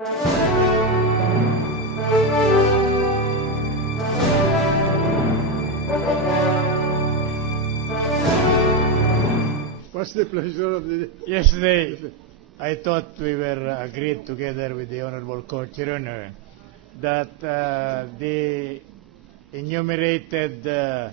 What's the pleasure of the... Yesterday, I thought we were agreed together with the Honorable Court, Your Honor, that the enumerated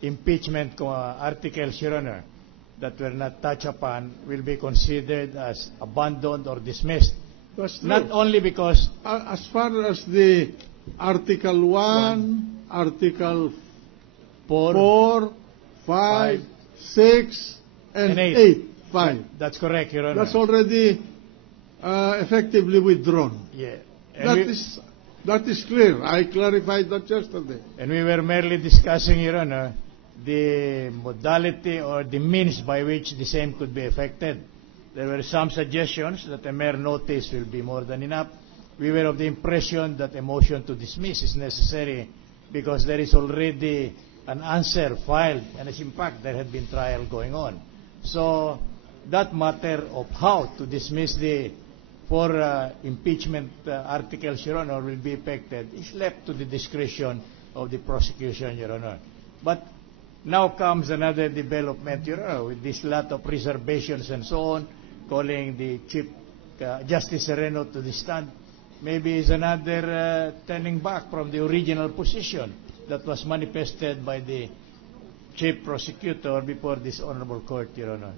impeachment articles, Your Honor, that were not touched upon will be considered as abandoned or dismissed. That's true. Not only because... as far as the Article 1, Article 4, 5, 6, and 8. 5. That's correct, Your Honor. That's already effectively withdrawn. Yeah. That is clear. I clarified that yesterday. And we were merely discussing, Your Honor, the modality or the means by which the same could be effected. There were some suggestions that a mere notice will be more than enough. We were of the impression that a motion to dismiss is necessary because there is already an answer filed, and in fact there had been trial going on. So that matter of how to dismiss the 4 impeachment articles, Your Honor, will be effected is left to the discretion of the prosecution, Your Honor. But now comes another development, Your Honor, with this lot of reservations and so on, calling the Chief Justice Sereno to the stand. Maybe is another turning back from the original position that was manifested by the Chief Prosecutor before this Honorable Court, Your Honor.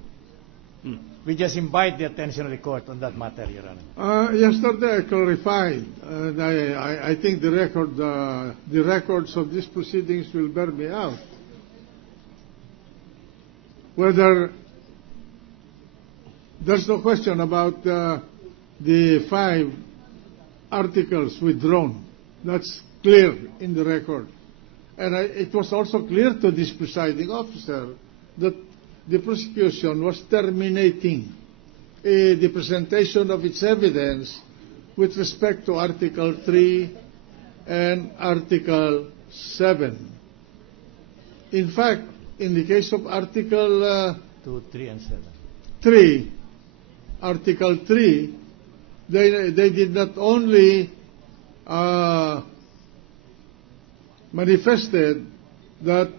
We just invite the attention of the Court on that matter, Your Honor. Yesterday I clarified, and I think the records of these proceedings will bear me out, whether there's no question about the 5 articles withdrawn. That's clear in the record. And it was also clear to this presiding officer that the prosecution was terminating the presentation of its evidence with respect to Article 3 and Article 7. In fact, in the case of Article 2, 3, and 7. 3, Article 3, they did not only manifested that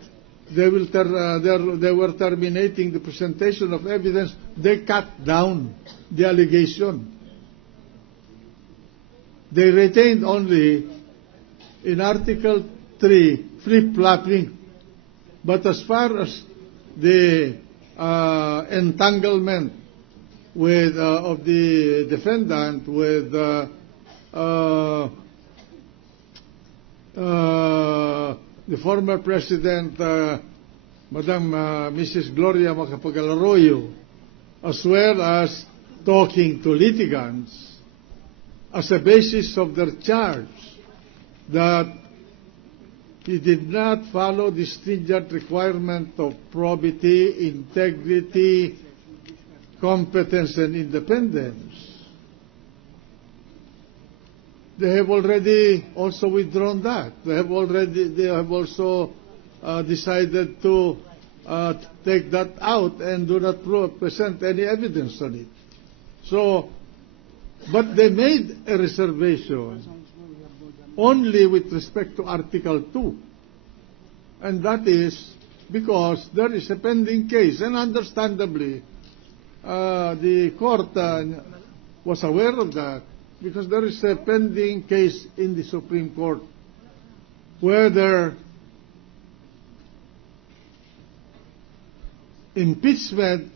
they were terminating the presentation of evidence, they cut down the allegation. They retained only in Article 3 flip-flopping. But as far as the entanglement with of the defendant with the former President, Mrs. Gloria Macapagal-Arroyo, as well as talking to litigants as a basis of their charge that he did not follow the stringent requirement of probity, integrity, competence, and independence. They have already also withdrawn that. They have also decided to take that out and do not present any evidence on it. So, but they made a reservation only with respect to Article 2. And that is because there is a pending case. And understandably, the court was aware of that, because there is a pending case in the Supreme Court whether impeachment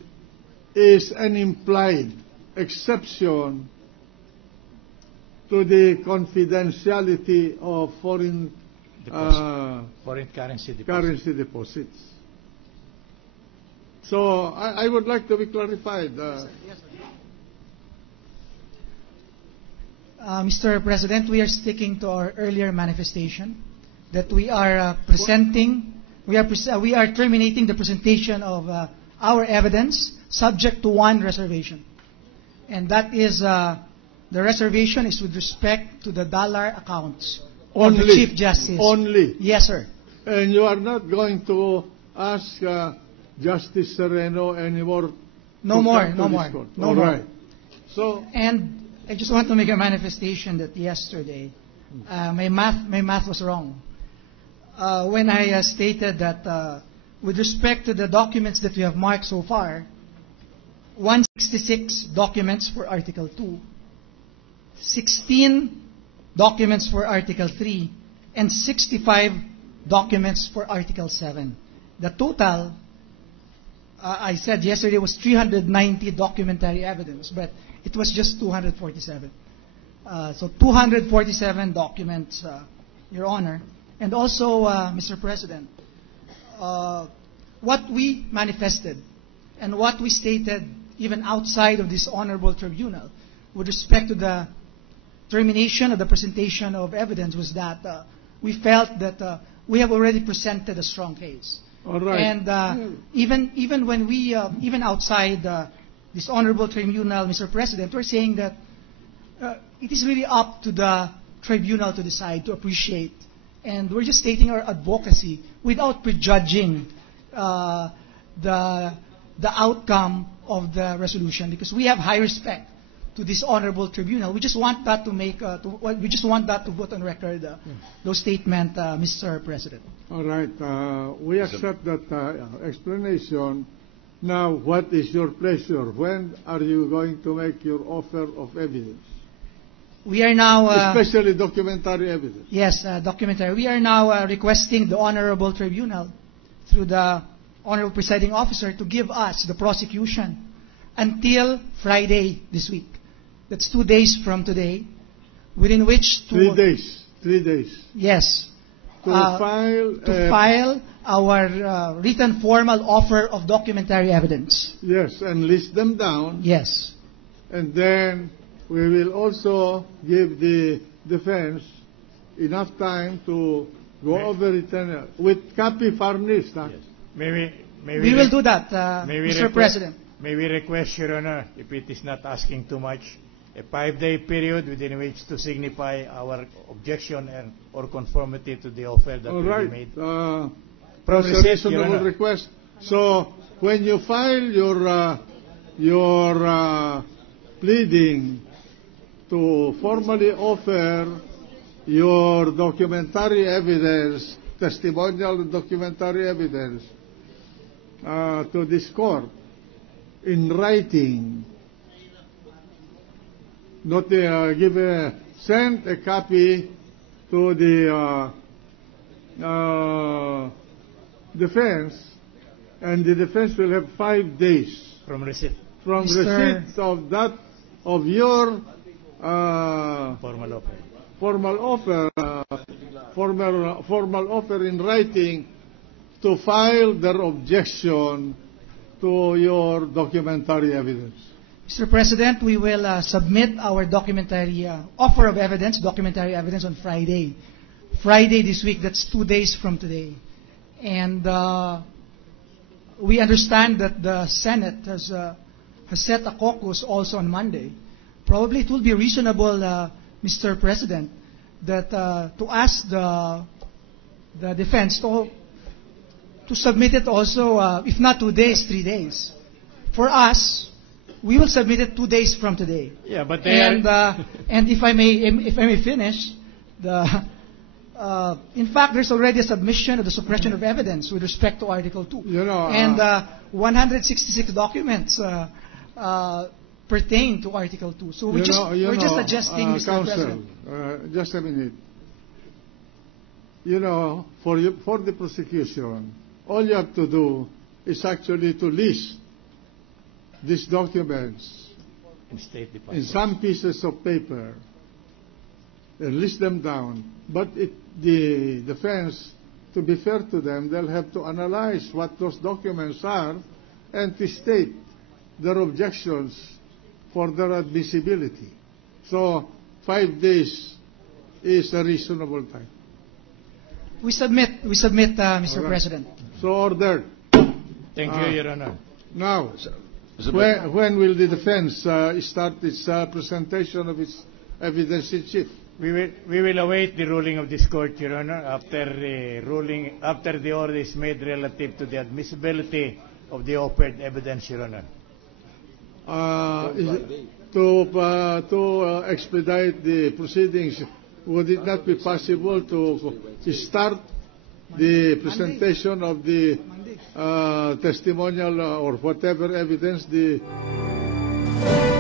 is an implied exception to the confidentiality of foreign currency deposits. So I would like to be clarified. Mr. President, we are sticking to our earlier manifestation that we are we are terminating the presentation of our evidence subject to one reservation. And that is, the reservation is with respect to the dollar accounts of the Chief Justice. Only? Yes, sir. And you are not going to ask Justice Sereno anymore? No more. All right. So, and I just want to make a manifestation that yesterday my math was wrong. When I stated that with respect to the documents that we have marked so far, 166 documents for Article 2, 16 documents for Article 3, and 65 documents for Article 7. The total, I said yesterday, was 390 documentary evidence, but it was just 247. So 247 documents, Your Honor. And also, Mr. President, what we manifested and what we stated even outside of this honorable tribunal with respect to the termination of the presentation of evidence was that we felt that we have already presented a strong case. All right. And even when we, even outside this honorable tribunal, Mr. President, we're saying that it is really up to the tribunal to decide, to appreciate. And we're just stating our advocacy without prejudging the outcome of the resolution, because we have high respect to this honorable tribunal. We just want that to make, we just want that to put on record those statements, Mr. President. All right. We accept that explanation. Now, what is your pleasure? When are you going to make your offer of evidence? We are now... especially documentary evidence. Yes, documentary. We are now requesting the honorable tribunal, through the honorable presiding officer, to give us, the prosecution, until Friday this week. That's 2 days from today, within which to... 3 days. 3 days. Yes. To file... To file our written formal offer of documentary evidence. Yes, and list them down. Yes. And then we will also give the defense enough time to go over it with copy furnished. Yes. May we will do that, Mr. President. May we request, Your Honor, if it is not asking too much, a 5-day period within which to signify our objection and or conformity to the offer that will be made. That's a reasonable request. So when you file your pleading to formally offer your documentary evidence, testimonial documentary evidence to this court in writing, not send a copy to the defense, and the defense will have 5 days from receipt. From receipt of your formal offer in writing to file their objection to your documentary evidence. Mr. President, we will submit our documentary offer of evidence, documentary evidence on Friday. Friday this week, that's 2 days from today. And we understand that the Senate has set a caucus also on Monday. Probably it will be reasonable, Mr. President, that to ask the defense to submit it also, if not 2 days, 3 days. For us, we will submit it 2 days from today. Yeah, but and if I may finish, in fact, there's already a submission of the suppression of evidence with respect to Article 2. And 166 documents pertain to Article 2. So we're just adjusting, Mr. Counsel, President. Just a minute. For the prosecution, all you have to do is actually to list these documents in some pieces of paper and list them down. But the defense, to be fair to them, they'll have to analyze what those documents are and to state their objections for their admissibility. So 5 days is a reasonable time. We submit, Mr. Right. President. So ordered. Thank you, Your Honor. Now, when will the defense start its presentation of its evidence in chief? We will await the ruling of this court, Your Honor, after the order is made relative to the admissibility of the offered evidence, Your Honor. to expedite the proceedings, would it not be possible to start the presentation of the testimonial or whatever evidence the